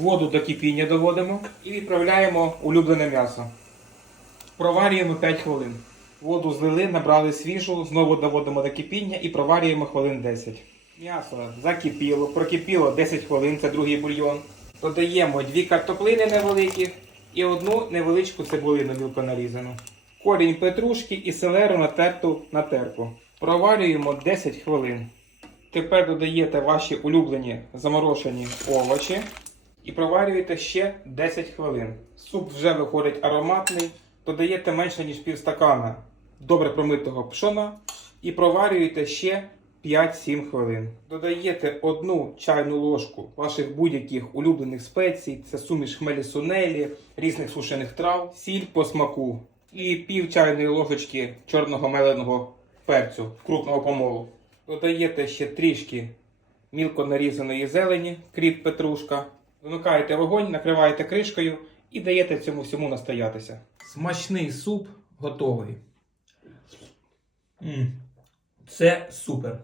Воду до кипіння доводимо і відправляємо улюблене м'ясо. Проварюємо 5 хвилин. Воду злили, набрали свіжу, знову доводимо до кипіння і проварюємо хвилин 10. М'ясо закипіло, прокипіло 10 хвилин, це другий бульйон. Додаємо дві картоплини невеликих і одну невеличку цибулину мілко нарізану. Корінь петрушки і селеру натерту на терку. Проварюємо 10 хвилин. Тепер додаєте ваші улюблені заморошені овочі і проварюєте ще 10 хвилин. Суп вже виходить ароматний. Додаєте менше ніж півстакана добре промитого пшона і проварюєте ще 5-7 хвилин. Додаєте одну чайну ложку ваших будь-яких улюблених спецій, це суміш хмелі сунелі, різних сушених трав, сіль по смаку і пів чайної ложечки чорного меленого перцю крупного помолу. Додаєте ще трішки мілко нарізаної зелені, кріп петрушка. Вимикаєте вогонь, накриваєте кришкою і даєте цьому всьому настоятися. Смачний суп готовий. Це супер.